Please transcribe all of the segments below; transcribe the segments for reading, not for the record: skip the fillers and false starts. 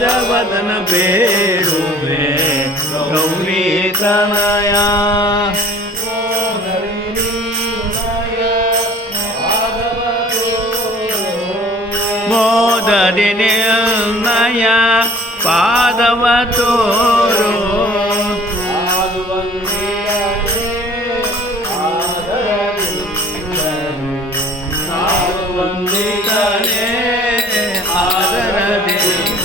ಗಜವದನ ಬೇಡುವೆ ಗೌರಿ ತನಯ ಮೋದದಿ ನಿರ್ಣಯ ಪಾದವ ತೋರು ವಂದಿತನೇ ಆದರದಿಂದಲೇ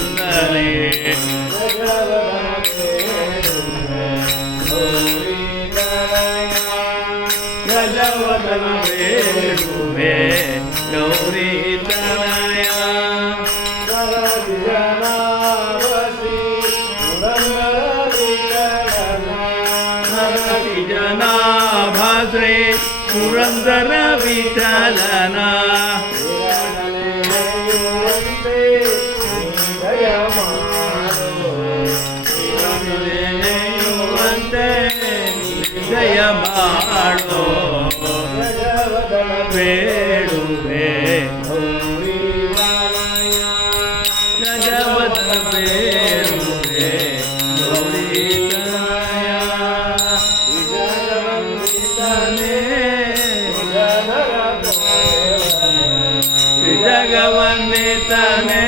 ಗಜವದನ ಬೇಡುವೆ ಗೌರಿ ತನಯ ಜನಾಭಾಶ್ರೀ ಪುರಂದರ ವಿಠಲನ ಜಯ ಮಾಡೋ ಬೇಡುವೆ ಗಜವದನ ಬೇಡುವೆ ಗೌರಿ ತನಯ ಜಗವಂದಿತನೇ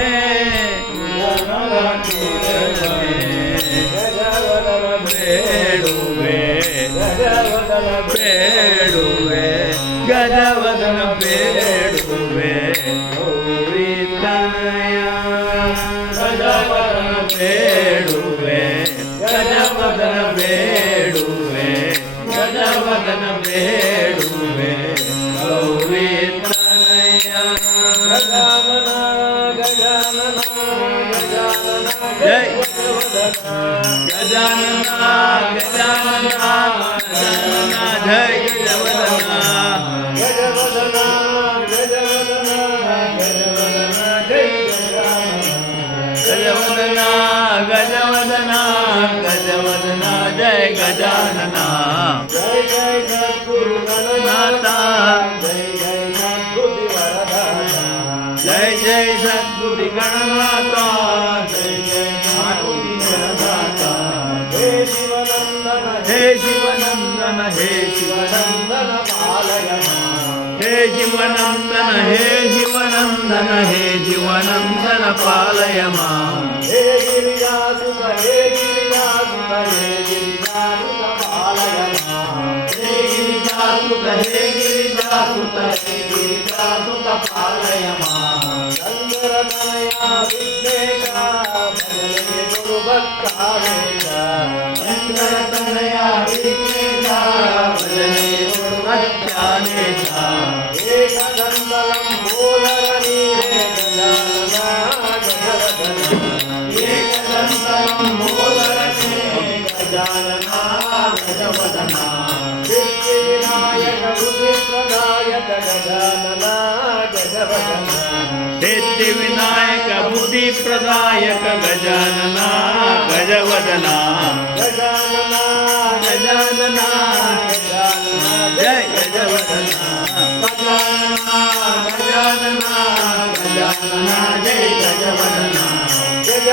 ಬೇಡುವೆ ಬೇಡುವೆ ಗಜವದನ ಬೇಡುವೆ ಗೌರಿ ತನಯ ಗಜವದನ ಬೇಡುವೆ ಗಜವದನ ಬೇಡುವೆ ಗಜವದನ ಬೇಡುವೆ ಗೌರಿ ತನಯ ಗಜಾನನ ಗಜಾನನ ಗಜಾನನ ಜೈ ಗಜಾನನ ಗಜಾನನ ಗಜಾನನ ಜೈ ಗಜವದನ ಗಜವದನ ಗಜವದನ ಗಜವದನ ಜೈ ಗಜವದನ ಗಜವದನ ಗಜವದನ ಜೈ ಗಜಾನನ ಜೈ ಜೈ ಸದ್ಗುರು ಗಣನಾಥ जय जय सद्गुरु गणनाथ जय जय मारुति गणनाथ हे शिवनंदन हे शिवनंदन हे शिवनंदन पालय हे शिवनंदन हे शिवनंदन हे शिवनंदन पालय हे गिरिजासुत हे गिरिजासुत हे गिरिजासुत पालय हे गिरिजासुत हे गिरिजासुत हे गिरिजासुत पालय तनया विघ्नेशा भजने गुरु भक्तावेशा तनया विघ्नेशा भजने गुरु भक्तावेशा एकदंतलं मूलरणी गजानना गजवदना एकदंतलं मूलरणी गजानना गजवदना सिद्धिविनायक बुद्धिप्रदायक गजानना गजवदना सिद्धिविनायक बुद्धिप्रदायक गजानना गजवदना गजानना गजानना